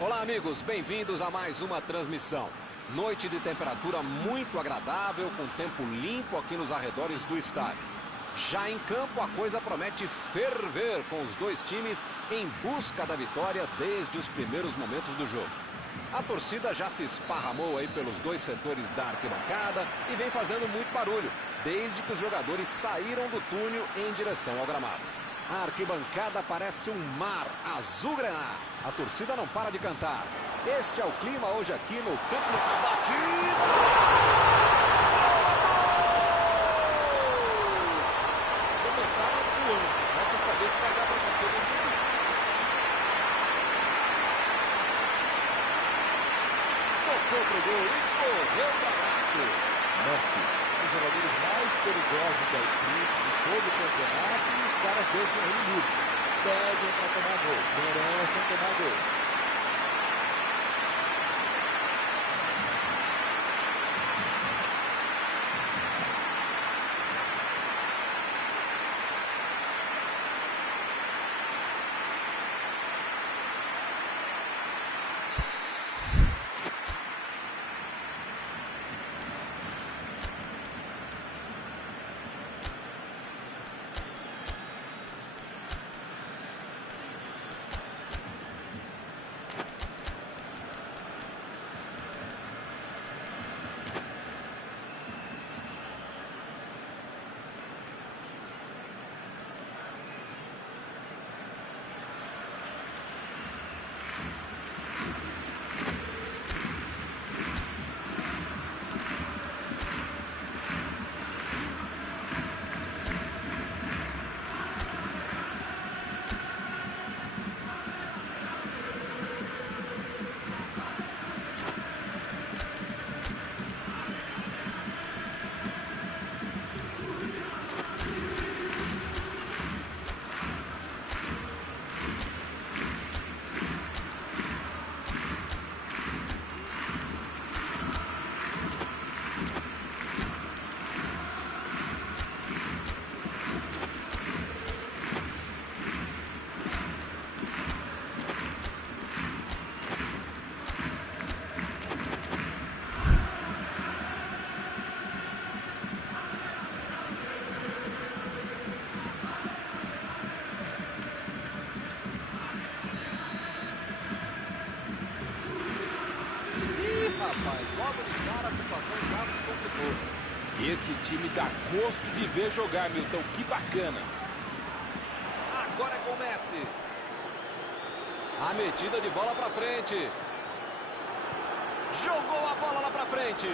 Olá, amigos, bem-vindos a mais uma transmissão. Noite de temperatura muito agradável, com tempo limpo aqui nos arredores do estádio. Já em campo, a coisa promete ferver, com os dois times em busca da vitória desde os primeiros momentos do jogo. A torcida já se esparramou aí pelos dois setores da arquibancada e vem fazendo muito barulho, desde que os jogadores saíram do túnel em direção ao gramado. A arquibancada parece um mar azul-grená. A torcida não para de cantar. Este é o clima hoje aqui no campo da batida. Começaram voando. Resta saber se vai dar para manter os minutos. Tocou pro gol e correu para abraço. Messi, um dos jogadores mais perigosos da equipe, de todo o campeonato, e os caras deixam ele livre. Pedem para tomar gol, merecem tomar gol. Rapaz, logo de cara a situação já se complicou. Esse time dá gosto de ver jogar, Milton. Que bacana. Agora é com o Messi. A metida de bola pra frente. Jogou a bola lá pra frente.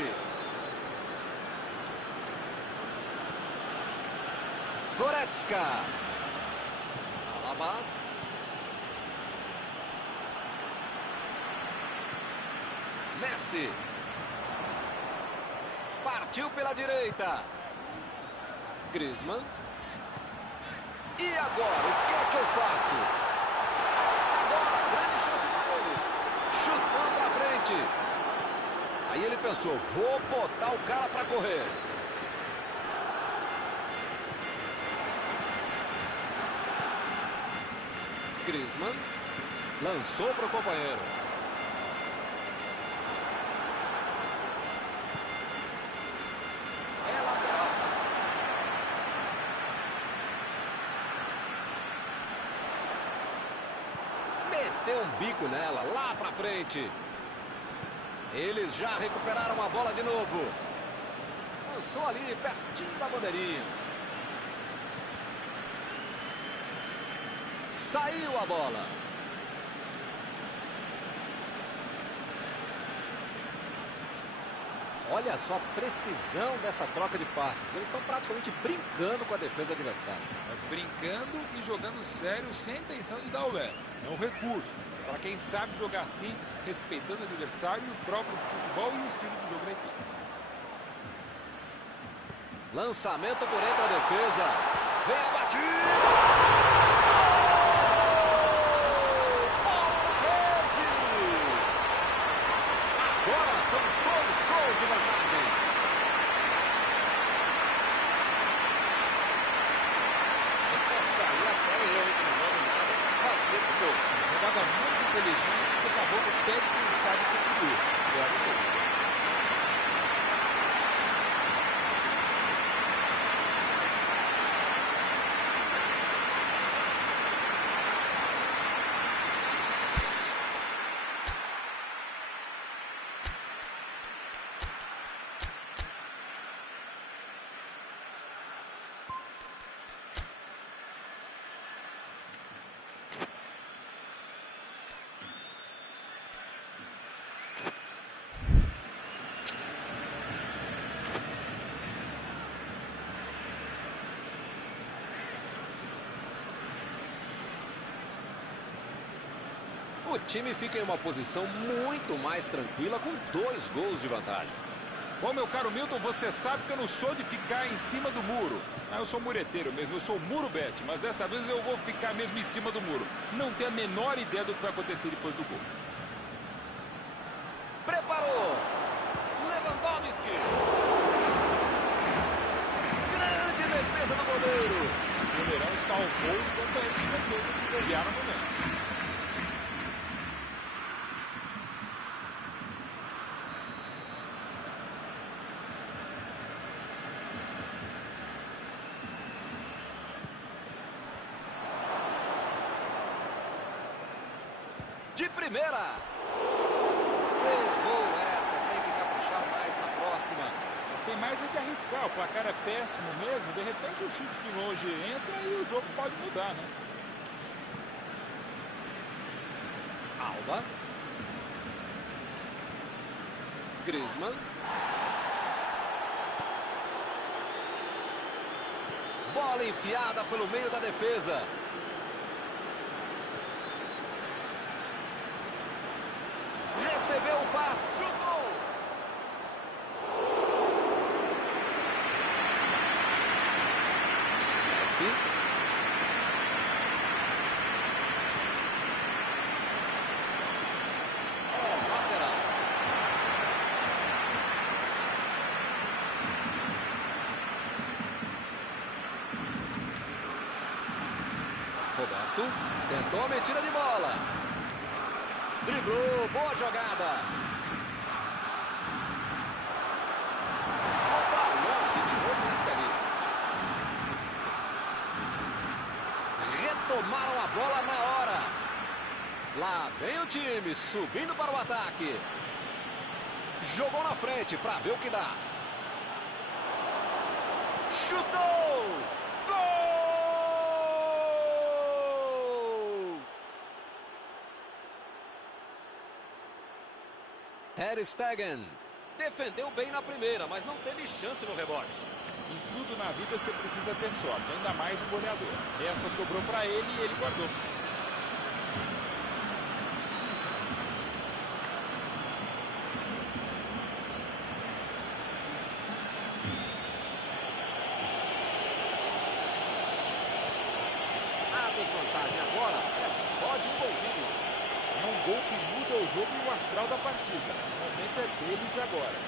Goretzka. Alaba. Messi. Partiu pela direita. Griezmann. E agora, o que é que eu faço? Agora, grande chance para ele. Chutando pra frente. Aí ele pensou, vou botar o cara para correr. Griezmann. Lançou para o companheiro. Meteu um bico nela, lá pra frente. Eles já recuperaram a bola de novo. Lançou ali, pertinho da bandeirinha. Saiu a bola. Olha só a precisão dessa troca de passes. Eles estão praticamente brincando com a defesa adversária. Mas brincando e jogando sério, sem intenção de dar o lé. É um recurso. Para quem sabe jogar assim, respeitando o adversário, o próprio futebol e o estilo de jogo da equipe. Lançamento por entre a defesa. Vem a batida. Bola na rede. Agora são 2 gols de vantagem. Essa aí até eu, que não mando nada, fazia esse gol. Jogada muito inteligente que acabou no pé de quem sabe contribuir. O time fica em uma posição muito mais tranquila com 2 gols de vantagem. Bom, meu caro Milton, você sabe que eu não sou de ficar em cima do muro. Eu sou mureteiro mesmo, eu sou muro bet, mas dessa vez eu vou ficar mesmo em cima do muro. Não tenho a menor ideia do que vai acontecer depois do gol. Preparou! Lewandowski! Grande defesa do goleiro! O goleirão salvou os companheiros de defesa que olharam no lance. De primeira! Errou essa, tem que caprichar mais na próxima. Tem mais é que arriscar, o placar é péssimo mesmo. De repente o chute de longe entra e o jogo pode mudar, né? Alba. Griezmann. Bola enfiada pelo meio da defesa. Recebeu o passe, chutou! Messi. É lateral. Roberto tentou a metida de bola. Driblou, boa jogada. Opa, longe de novo ali. Retomaram a bola na hora. Lá vem o time, subindo para o ataque. Jogou na frente para ver o que dá. Chutou! Gol! Ter Stegen defendeu bem na primeira, mas não teve chance no rebote. Em tudo na vida você precisa ter sorte, ainda mais o goleador. Essa sobrou para ele e ele guardou. A desvantagem agora é só de um golzinho. É um gol que muda o jogo e o astral da partida. O momento é deles agora.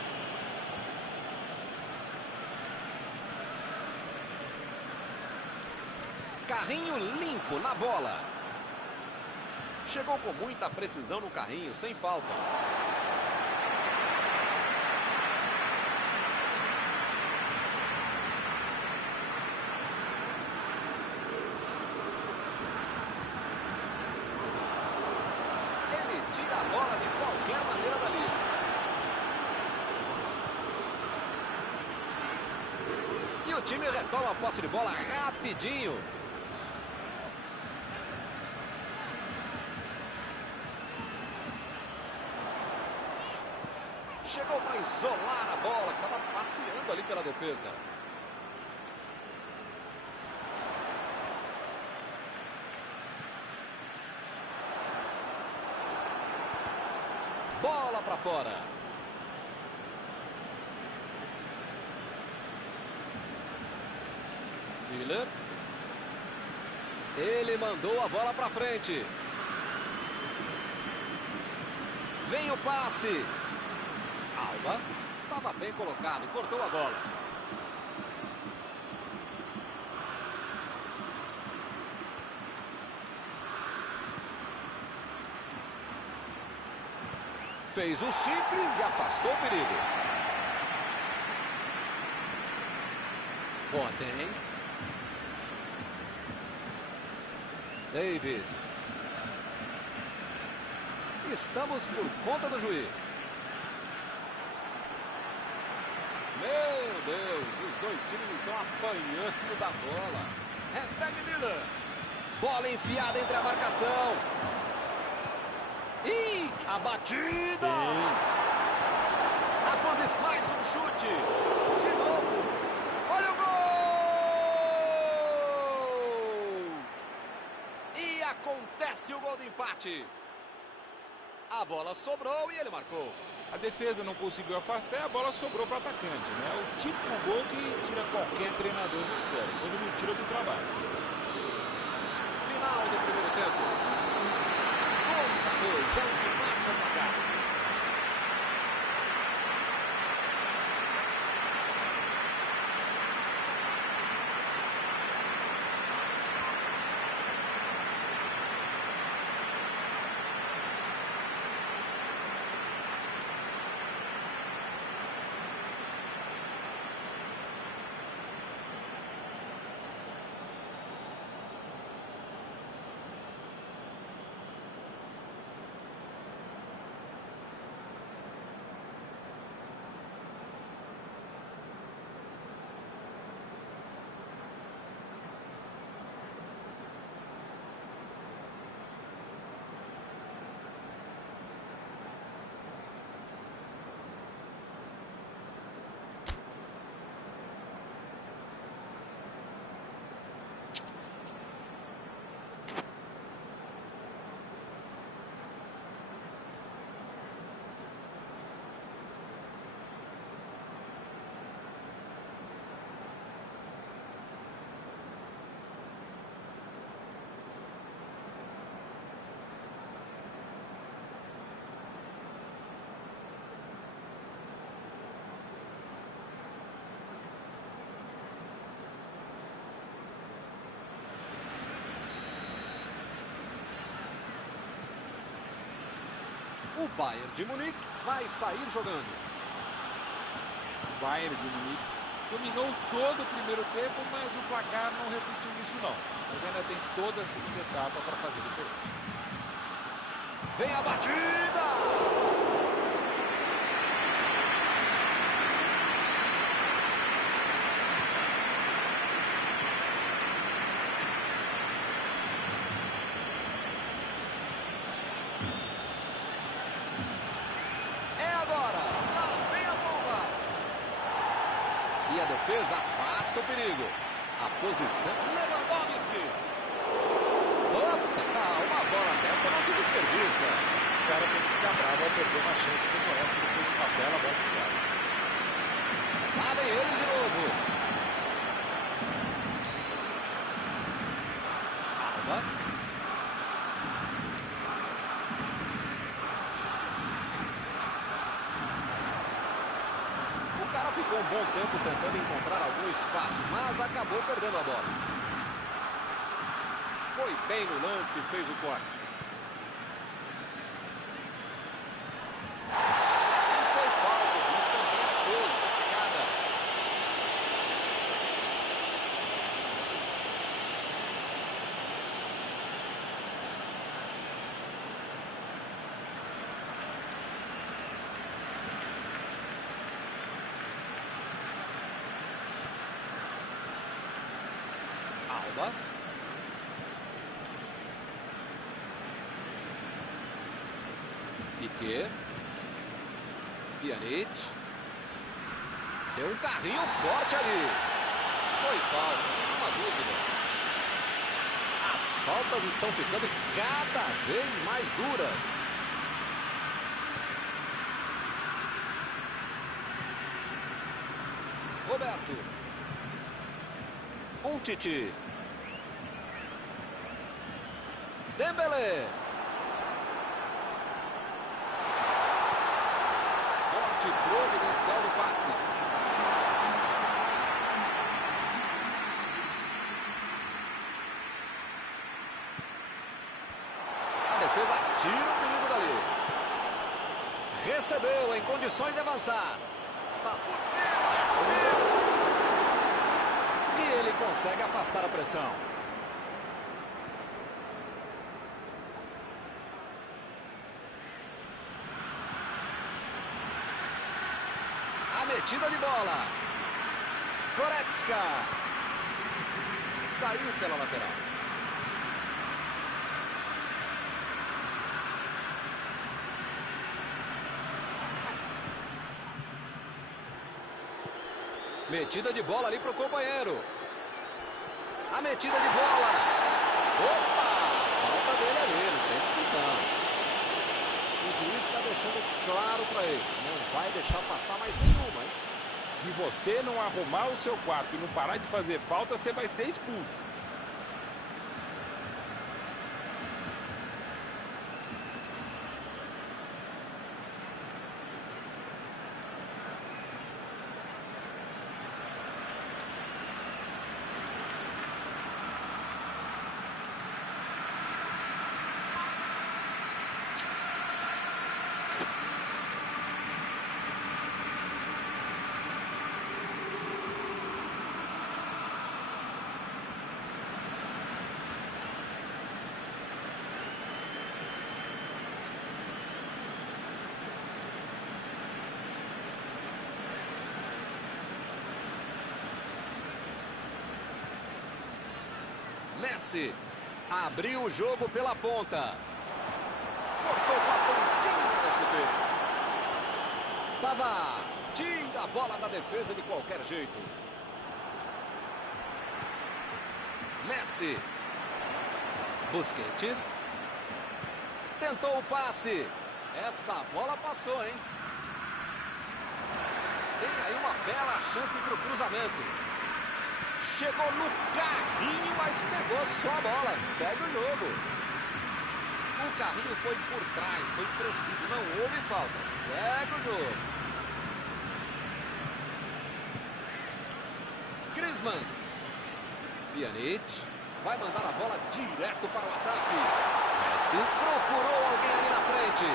Carrinho limpo na bola. Chegou com muita precisão no carrinho, sem falta. Ele tira a bola de qualquer maneira dali. E o time retoma a posse de bola rapidinho. Chegou para isolar a bola, que estava passeando ali pela defesa. Bola para fora. Miller. Ele mandou a bola para frente. Vem o passe. Alba estava bem colocado, cortou a bola. Fez o simples e afastou o perigo. Boateng. Davis. Estamos por conta do juiz. Meu Deus, os dois times estão apanhando da bola. Recebe Miller. Bola enfiada entre a marcação. E a batida. A posição, mais um chute. De novo. Olha o gol. E acontece o gol do empate. A bola sobrou e ele marcou. A defesa não conseguiu afastar e a bola sobrou para o atacante, né? O típico gol que tira qualquer treinador do sério, quando não tira do trabalho. Final do primeiro tempo. 2-2, é o que marca o placar. O Bayern de Munique vai sair jogando. O Bayern de Munique dominou todo o primeiro tempo, mas o placar não refletiu nisso não. Mas ainda tem toda a segunda etapa para fazer diferente. Vem a batida! E a defesa afasta o perigo. A posição Lewandowski. Opa, uma bola dessa não se desperdiça. O cara tem que ficar bravo ao perder uma chance como essa depois de uma bela bola enfiada. Lá vem ele de novo. Alba. Ficou um bom tempo tentando encontrar algum espaço, mas acabou perdendo a bola. Foi bem no lance e fez o corte. E foi falta, o juiz também achou, está marcada. Alba. Piquet. Pjanic. Deu um carrinho forte ali. Foi falta, nenhuma dúvida. As faltas estão ficando cada vez mais duras. Roberto. Umtiti. Dembélé. Corte providencial do passe. A defesa tira o perigo dali. Recebeu em condições de avançar. Está por cima. E ele consegue afastar a pressão. A metida de bola. Goretzka. Saiu pela lateral. Metida de bola ali para o companheiro. A metida de bola. Opa! Falta dele ali, não tem discussão. O juiz está deixando claro para ele. Não vai deixar passar mais nenhuma, hein? Se você não arrumar o seu quarto e não parar de fazer falta, você vai ser expulso. Messi abriu o jogo pela ponta. Cortou com a pontinha da chuteira. Pavard tira a bola da defesa de qualquer jeito. Messi. Busquets. Tentou o passe. Essa bola passou, hein? Tem aí uma bela chance para o cruzamento. Chegou no carrinho, mas pegou só a bola. Segue o jogo. O carrinho foi por trás, foi preciso, não houve falta. Segue o jogo. Griezmann. Pjanic vai mandar a bola direto para o ataque. Messi procurou alguém ali na frente.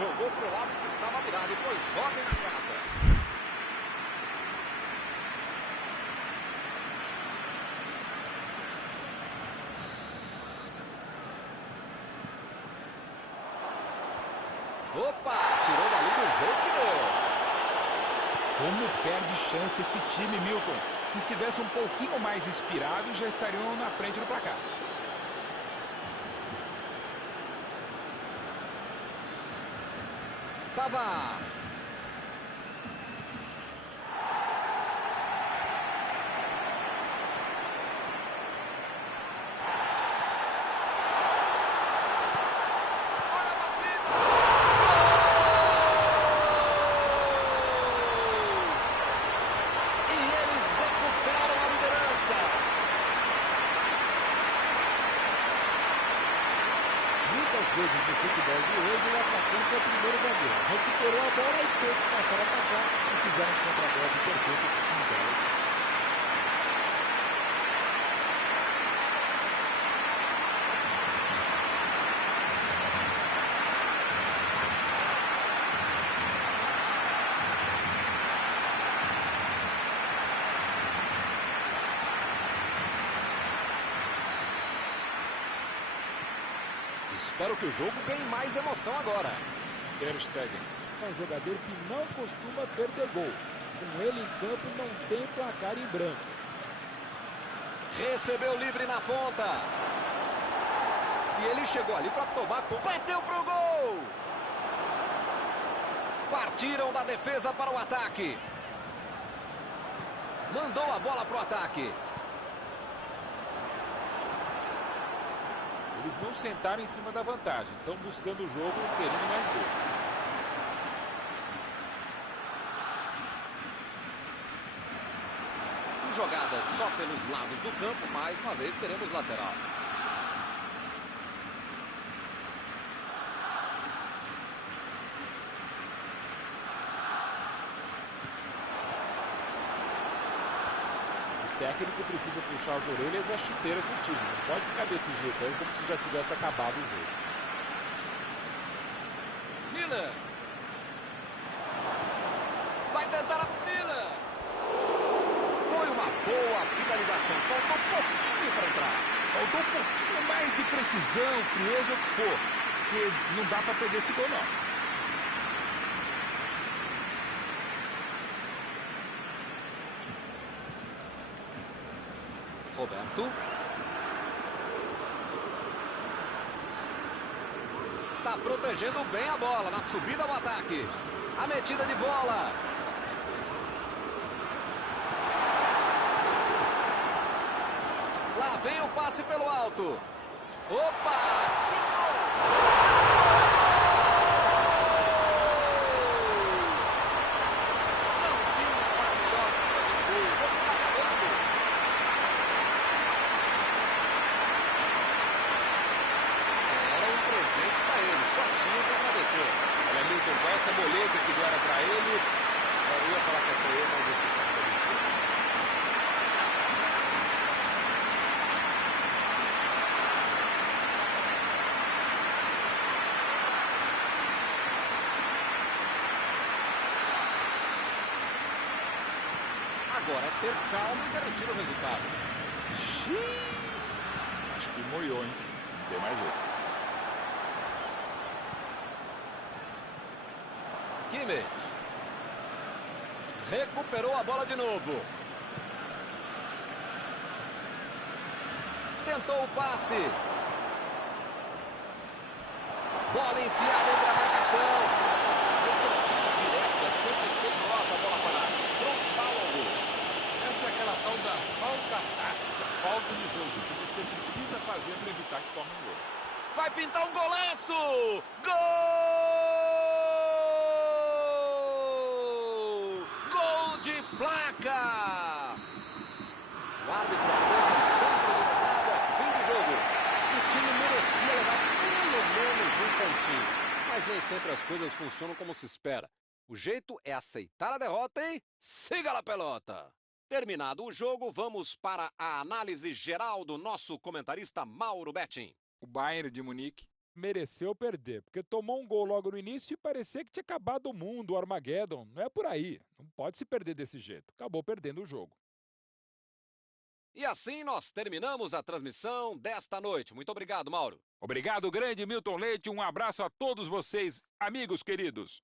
Jogou para o lado que estava virado e pôs ordem na casa. Opa, tirou dali do jeito que deu. Como perde chance esse time, Milton. Se estivesse um pouquinho mais inspirado, já estariam na frente do placar. Pavard. Vezes no futebol de hoje, o atacante é o primeiro zagueiro. Recuperou a bola e todos passaram a atacar e fizeram um contra-golpe perfeito em bola. Espero que o jogo ganhe mais emoção agora. Ter Stegen é um jogador que não costuma perder gol. Com ele em campo não tem placar em branco. Recebeu livre na ponta. E ele chegou ali para tomar. Bateu pro gol. Partiram da defesa para o ataque. Mandou a bola pro ataque. Eles não sentaram em cima da vantagem. Estão buscando o jogo, querendo mais gol. Jogada só pelos lados do campo. Mais uma vez teremos lateral. O técnico precisa puxar as orelhas e as chuteiras do time. Não pode ficar desse jeito aí como se já tivesse acabado o jogo. Miller. Vai tentar a Miller. Foi uma boa finalização. Faltou um pouquinho para entrar. Faltou um pouquinho mais de precisão, frieza, o que for. Porque não dá para perder esse gol, não. Roberto. Tá protegendo bem a bola na subida ao ataque. A metida de bola. Lá vem o passe pelo alto. Opa! Não tinha para melhor gol. Vamos estar falando. Era um presente para ele. Só tinha que agradecer. Olha, Milton, com essa moleza que deram para ele, eu ia falar que é para ele, mas esse sabe que Agora é ter calma e garantir o resultado. acho que moiou, hein? Não tem mais jeito. Kimmich. Recuperou a bola de novo. Tentou o passe. Bola enfiada entre a marcação. Esse é um tiro direto, é sempre perigosa a bola parada. Frontal ao gol. Essa é aquela tal da falta tática, falta de jogo, que você precisa fazer para evitar que tome um gol. Vai pintar um golaço! Gol! Gol de placa! O árbitro aponta o centro do gramado, é fim do jogo. O time merecia levar pelo menos um pontinho. Mas nem sempre as coisas funcionam como se espera. O jeito é aceitar a derrota e siga a pelota! Terminado o jogo, vamos para a análise geral do nosso comentarista Mauro Betting. O Bayern de Munique Mereceu perder, porque tomou um gol logo no início e parecia que tinha acabado o mundo, o Armageddon. Não é por aí. Não pode se perder desse jeito. Acabou perdendo o jogo. E assim nós terminamos a transmissão desta noite. Muito obrigado, Mauro. Obrigado, grande Milton Leite. Um abraço a todos vocês, amigos queridos.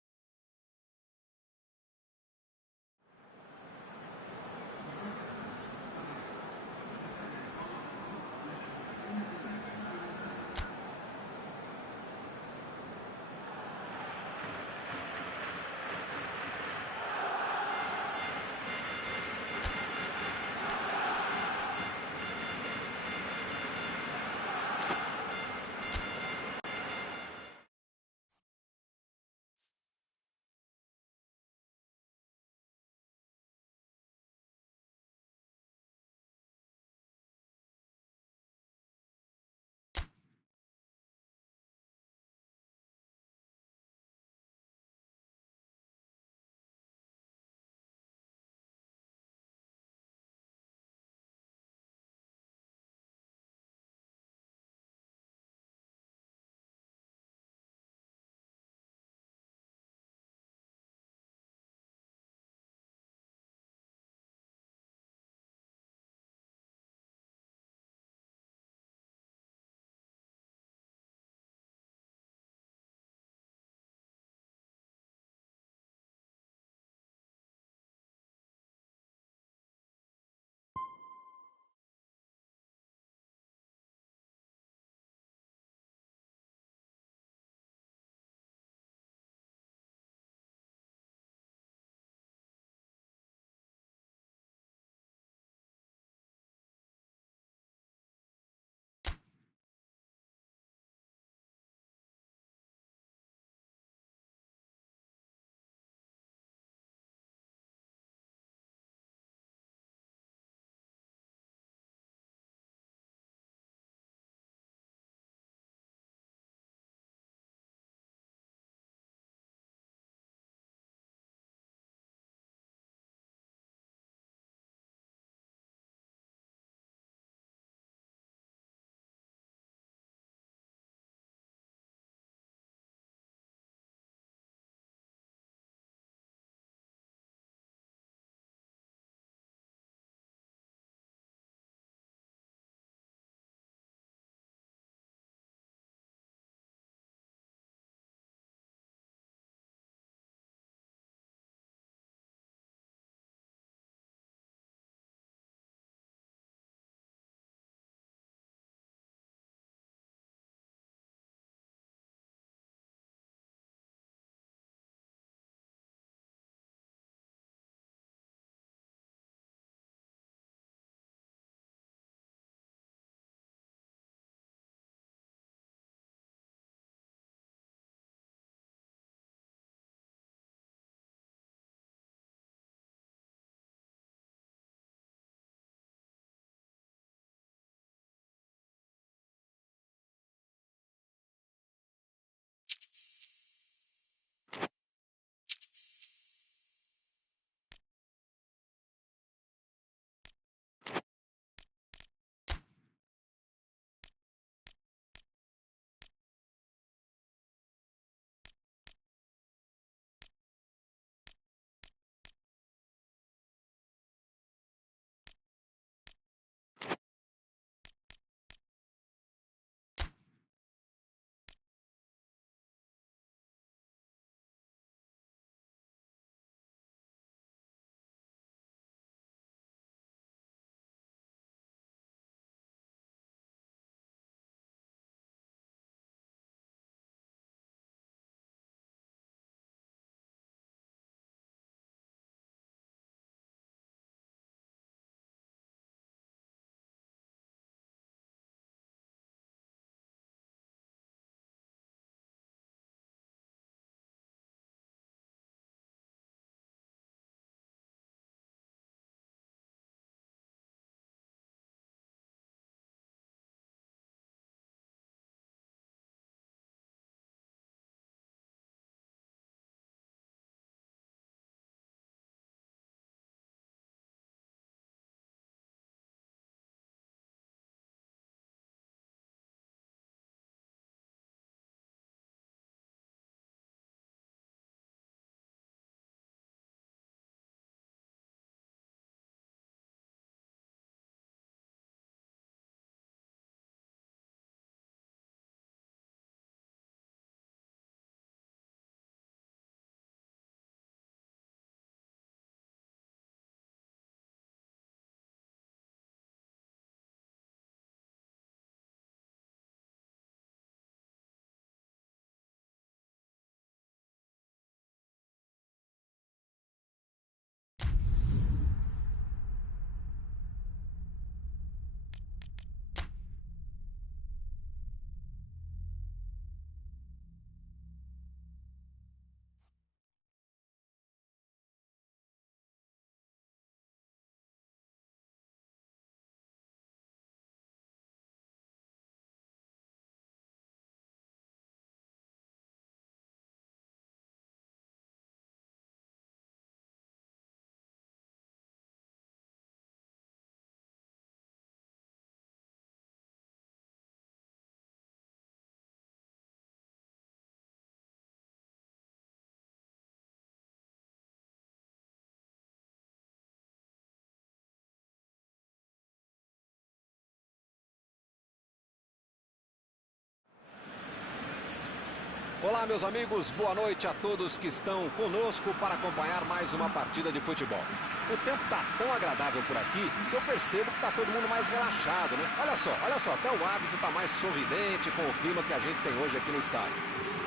Olá, meus amigos, boa noite a todos que estão conosco para acompanhar mais uma partida de futebol. O tempo está tão agradável por aqui que eu percebo que está todo mundo mais relaxado, né? Olha só, até o árbitro está mais sorridente com o clima que a gente tem hoje aqui no estádio.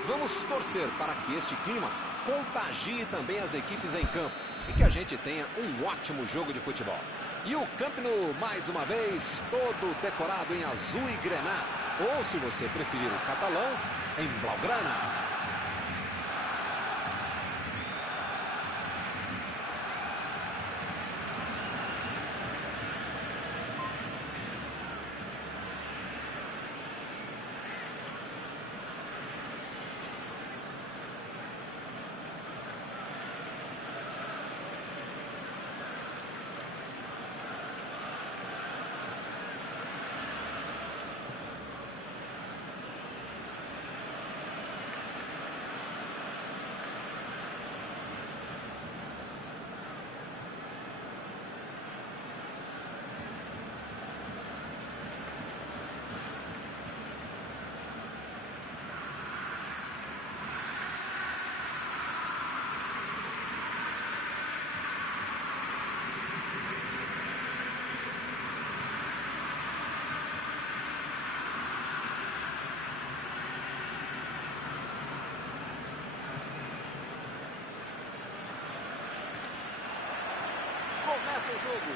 Vamos torcer para que este clima contagie também as equipes em campo e que a gente tenha um ótimo jogo de futebol. E o Camp Nou, mais uma vez, todo decorado em azul e grená, ou se você preferir o catalão, em blaugrana. Começa o jogo.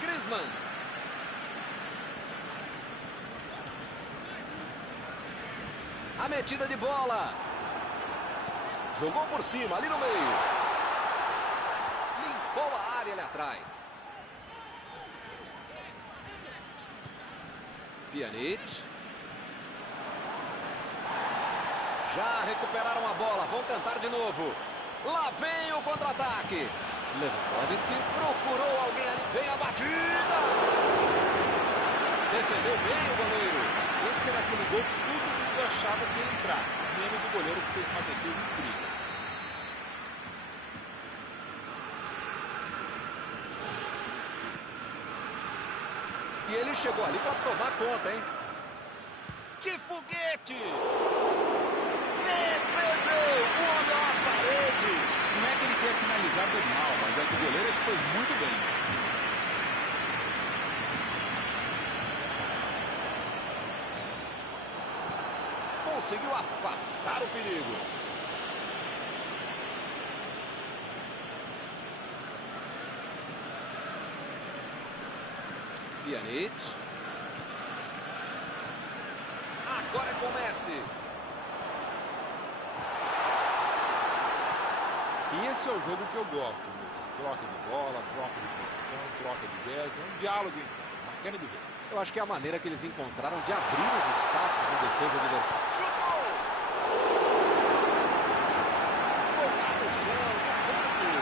Griezmann. A metida de bola. Jogou por cima, ali no meio. Limpou a área ali atrás. Pjanic. Já recuperaram a bola, vão tentar de novo. Lá vem o contra-ataque. Lewandowski procurou alguém ali. Vem a batida. Defendeu bem o goleiro. Esse era aquele gol que todo mundo achava que ia entrar, menos o goleiro que fez uma defesa incrível. E ele chegou ali para tomar conta, hein? Que foguete! Defendeu! O homem à parede! Não é que ele tenha finalizado mal, mas é que o goleiro é que foi muito bem. Conseguiu afastar o perigo. Pjanic. Agora é com Messi. E esse é o jogo que eu gosto, meu. Troca de bola, troca de posição, troca de 10, é um diálogo em campo, bacana de ver. Eu acho que é a maneira que eles encontraram de abrir os espaços na defesa adversária. Chutou! Foi lá no chão, no canto.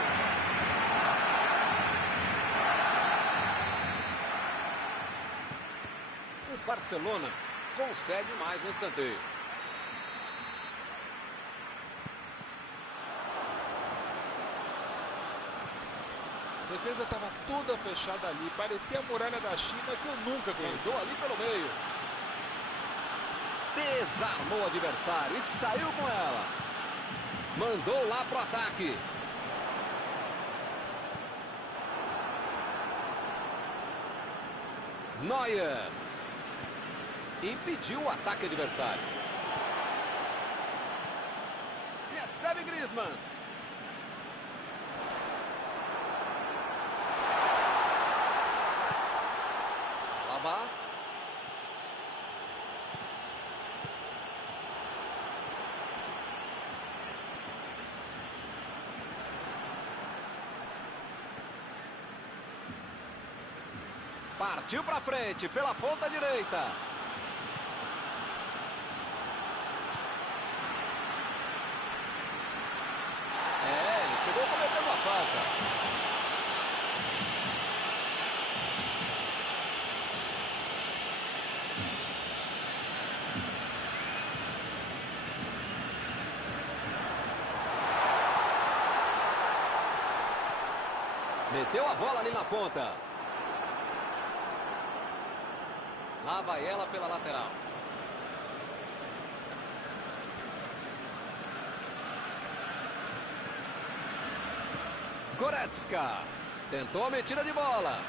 O Barcelona consegue mais um escanteio. A defesa estava toda fechada ali, parecia a muralha da China que eu nunca conheci. Mandou ali pelo meio. Desarmou o adversário e saiu com ela. Mandou lá pro ataque. Neuer. Impediu o ataque adversário. Recebe Griezmann. Alaba. Partiu para frente, pela ponta direita. Ele chegou cometendo a falta. Meteu a bola ali na ponta. Lá vai ela pela lateral. Goretzka. Tentou a metida de bola.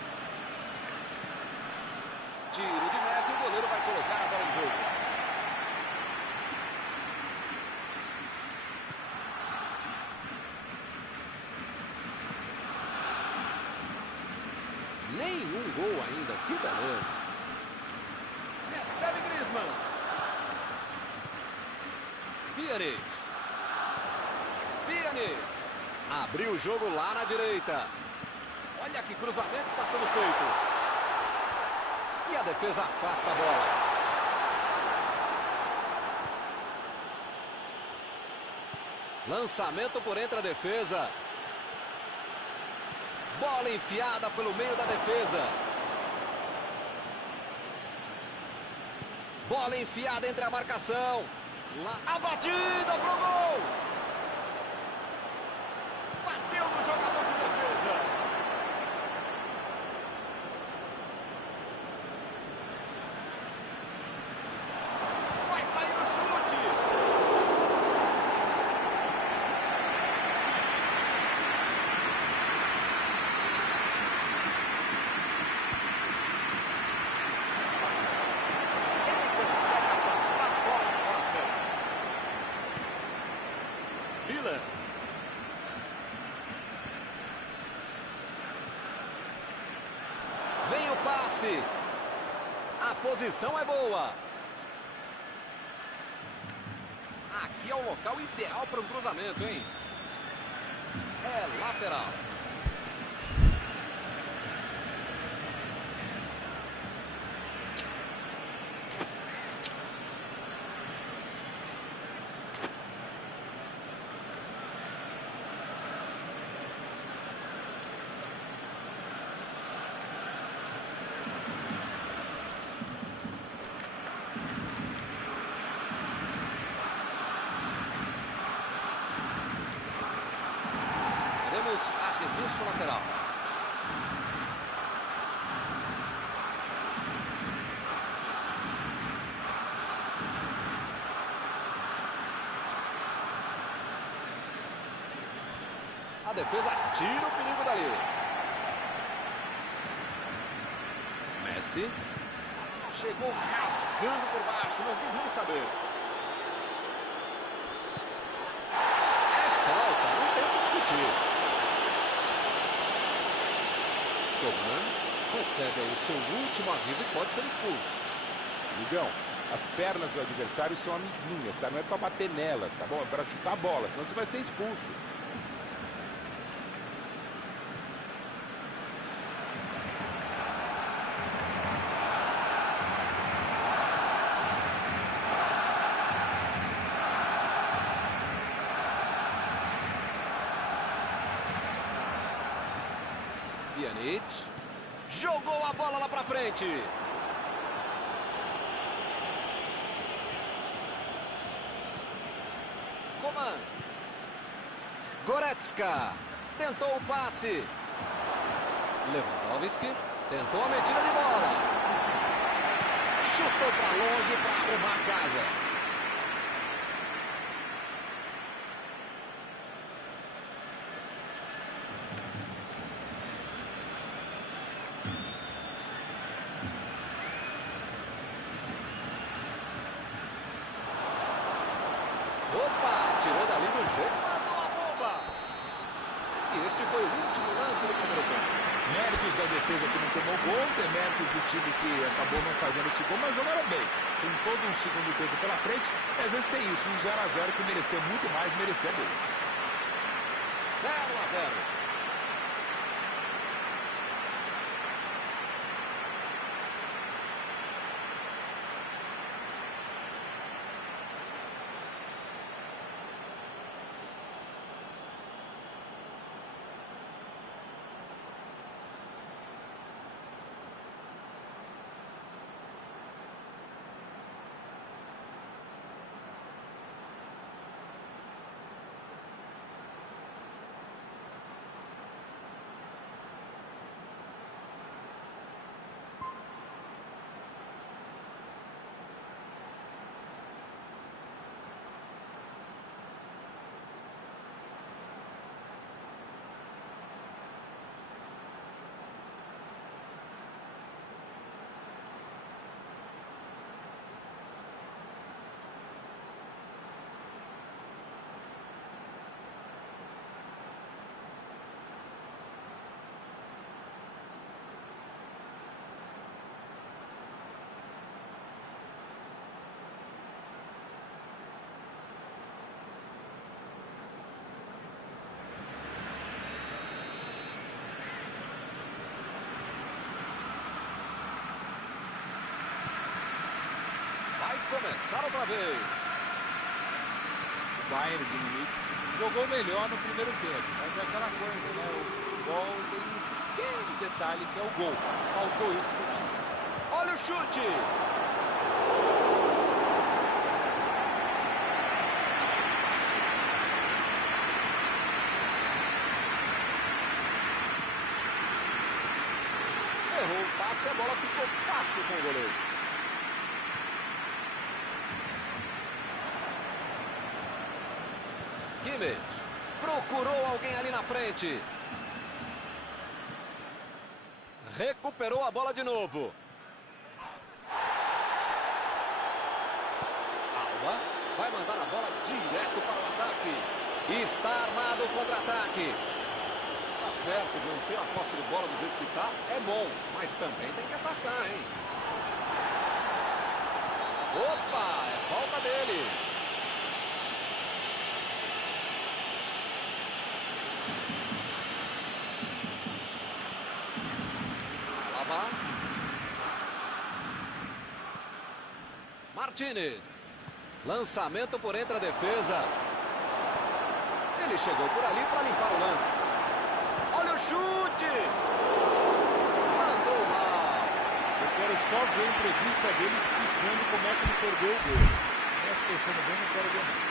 Tiro de meta e o goleiro vai colocar a bola em jogo. Nenhum gol ainda, que beleza. Recebe Griezmann. Pjanic. Abriu o jogo lá na direita. Olha que cruzamento está sendo feito. E a defesa afasta a bola. Lançamento por entre a defesa. Bola enfiada pelo meio da defesa. Bola enfiada entre a marcação. Lá, a batida pro gol. Bateu no jogador de defesa. Vai sair o chute. Ele consegue afastar a bola na hora certa. Miller. Vem o passe. A posição é boa. Aqui é o local ideal para um cruzamento, hein? É lateral. Arremesso lateral. A defesa tira o perigo dali. Messi. Chegou rasgando por baixo, não quis nem saber. É falta, não tem o que discutir. Coman recebe aí o seu último aviso e pode ser expulso. Migão, as pernas do adversário são amiguinhas, tá? Não é pra bater nelas, tá bom? É pra chutar a bola, senão você vai ser expulso. Pjanic. Jogou a bola lá pra frente. Coman. Goretzka. Tentou o passe. Lewandowski. Tentou a metida de bola. Chutou pra longe para arrumar a casa. Opa, tirou dali do jogo, mandou a bomba. E este foi o último lance do primeiro tempo. Méritos da defesa que não tomou gol, deméritos do time que acabou não fazendo esse gol, mas jogaram bem. Tem todo um segundo tempo pela frente, e às vezes tem isso, um 0 a 0 que merecia muito mais, merecia gols. 0 a 0. começar outra vez. O Bayern de Munique jogou melhor no primeiro tempo, mas é aquela coisa, né? O futebol tem esse pequeno detalhe que é o gol. Faltou isso pro time. Olha o chute. Errou o passe, a bola ficou fácil com o goleiro. Kimmich procurou alguém ali na frente. Recuperou a bola de novo. Alba vai mandar a bola direto para o ataque. Está armado o contra-ataque. Tá certo, manter a posse de bola do jeito que está é bom, mas também tem que atacar, hein? Opa, é falta dele. Alaba. Martínez. Lançamento por entre a defesa. Ele chegou por ali para limpar o lance. Olha o chute! Mandou mal. Eu quero só ver a entrevista dele explicando como é que ele perdeu o gol. Mas pensando bem, não quero ver não.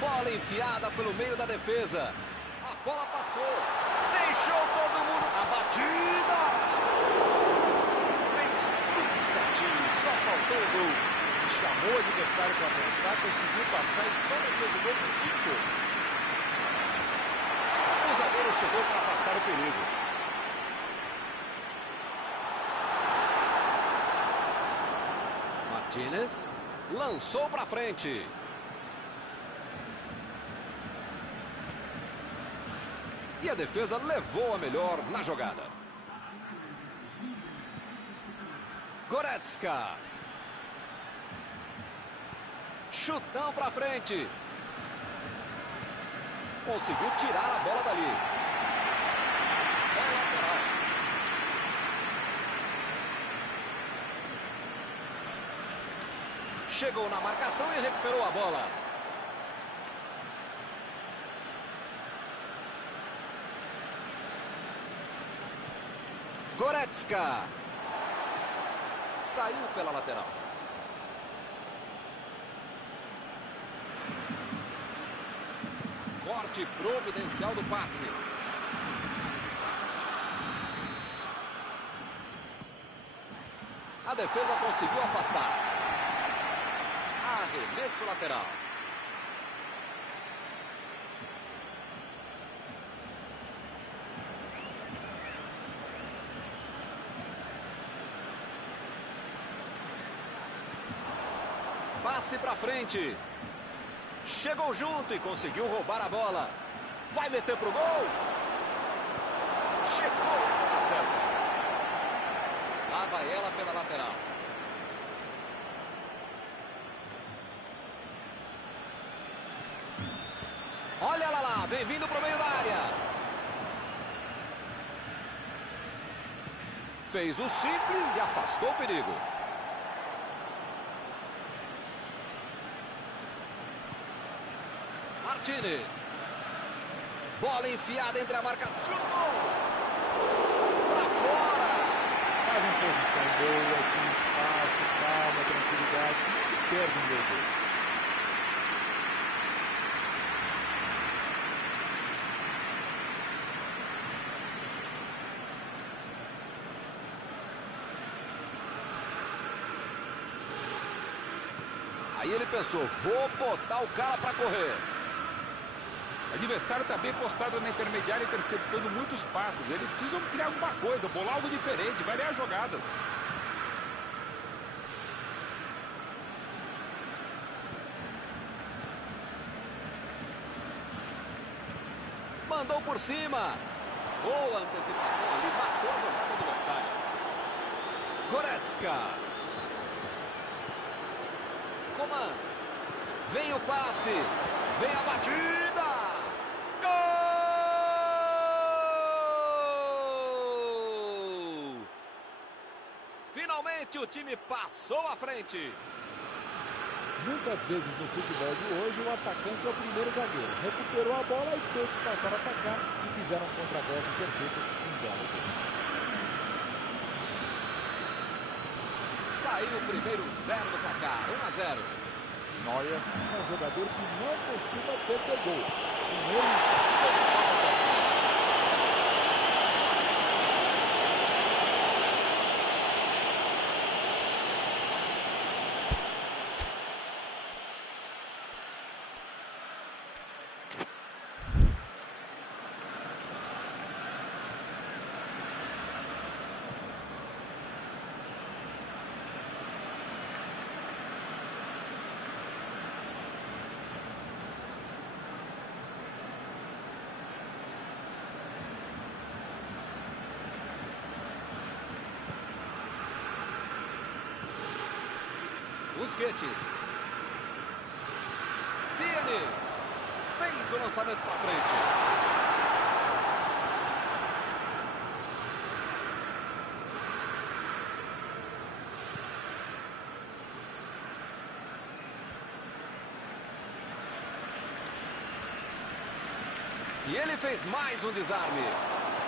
Bola enfiada pelo meio da defesa. A bola passou. Deixou todo mundo. A batida. Fez tudo certinho. Só faltou o gol. Ele chamou o adversário para avançar, conseguiu passar e só não fez o gol por muito pouco. O zagueiro chegou para afastar o perigo. Martínez lançou para frente. E a defesa levou a melhor na jogada. Goretzka. Chutão para frente. Conseguiu tirar a bola dali. É lateral. Chegou na marcação e recuperou a bola. Goretzka. Saiu pela lateral. Corte providencial do passe. A defesa conseguiu afastar. Arremesso lateral. Passe para frente. Chegou junto e conseguiu roubar a bola. Vai meter pro gol. Chegou. Tá certo. Lá vai ela pela lateral. Olha ela lá. Vem vindo pro meio da área. Fez o simples e afastou o perigo. Martínez. Bola enfiada entre a marca. Chutou! Pra fora! Estava em posição boa, tinha espaço, calma, tranquilidade. E perde um gol desse. Aí ele pensou, vou botar o cara pra correr. adversário está bem postado na intermediária, interceptando muitos passes. Eles precisam criar alguma coisa, bolar algo diferente, variar jogadas. Mandou por cima. Boa antecipação ali, matou a jogada do adversário. Goretzka. Coman. Vem o passe. Vem a batida. Gol! Finalmente o time passou à frente. Muitas vezes no futebol de hoje, o atacante é o primeiro zagueiro. Recuperou a bola e todos passaram a atacar e fizeram um contra-golpe perfeito, um belo gol. Saiu o primeiro 0 do placar, 1-0. Neuer é um jogador que não costuma perder gol. Com ele, todos estavam passando. Busquets. Pjanic. Fez o lançamento para frente. E ele fez mais um desarme.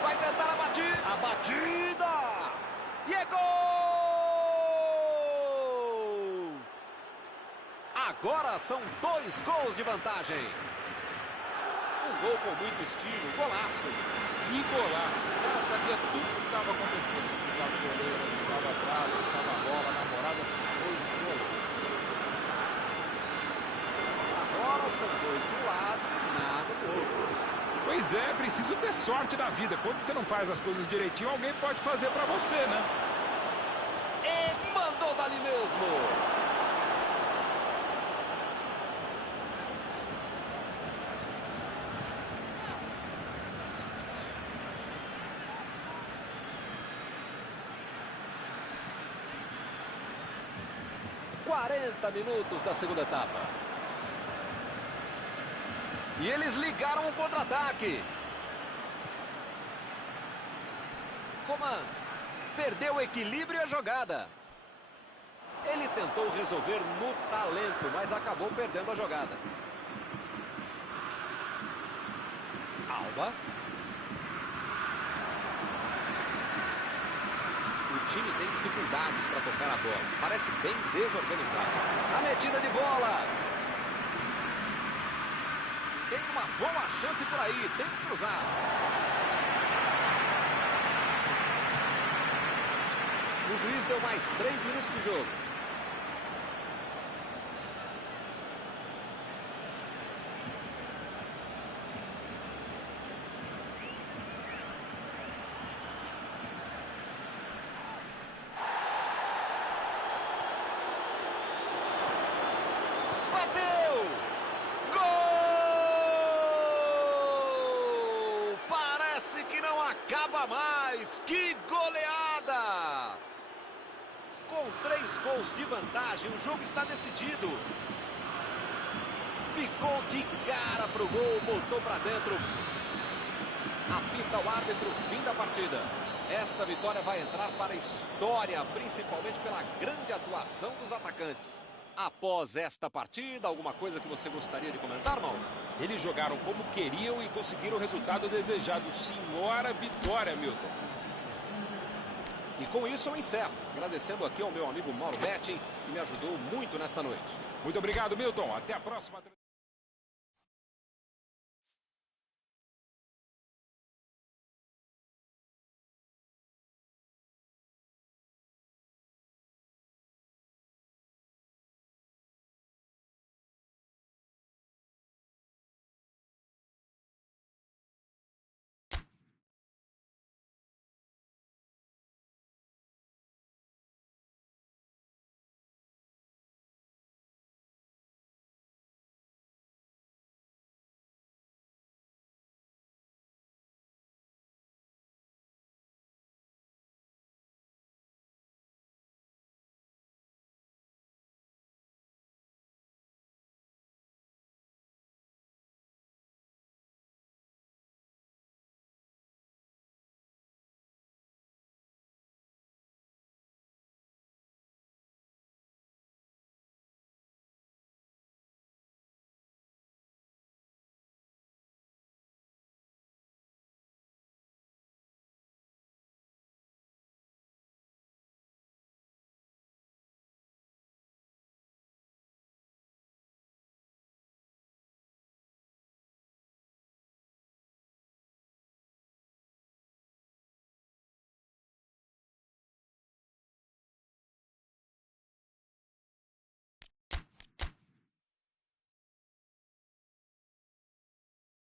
Vai tentar a batida. A batida. E é gol! Agora são 2 gols de vantagem. Um gol com muito estilo, golaço. Que golaço. O cara sabia tudo o que estava acontecendo. Que estava o goleiro, que estava atrás, que estava a bola, a namorada. Foi um golaço. Agora são 2 de um lado e nada do outro. Pois é, preciso ter sorte na vida. Quando você não faz as coisas direitinho, alguém pode fazer pra você, né? E mandou dali mesmo. ...40 minutos da segunda etapa. E eles ligaram o contra-ataque. Coman perdeu o equilíbrio e a jogada. Ele tentou resolver no talento, mas acabou perdendo a jogada. Alba. O time tem dificuldades para tocar a bola. Parece bem desorganizado. A metida de bola. Tem uma boa chance por aí. Tem que cruzar. O juiz deu mais 3 minutos de jogo. Bateu! Gol! Parece que não acaba mais. Que goleada! Com 3 gols de vantagem, o jogo está decidido. Ficou de cara pro gol, botou para dentro. Apita o árbitro, fim da partida. Esta vitória vai entrar para a história, principalmente pela grande atuação dos atacantes. Após esta partida, alguma coisa que você gostaria de comentar, Mauro? Eles jogaram como queriam e conseguiram o resultado desejado. Senhora vitória, Milton. E com isso eu encerro, agradecendo aqui ao meu amigo Mauro Betting, que me ajudou muito nesta noite. Muito obrigado, Milton. Até a próxima.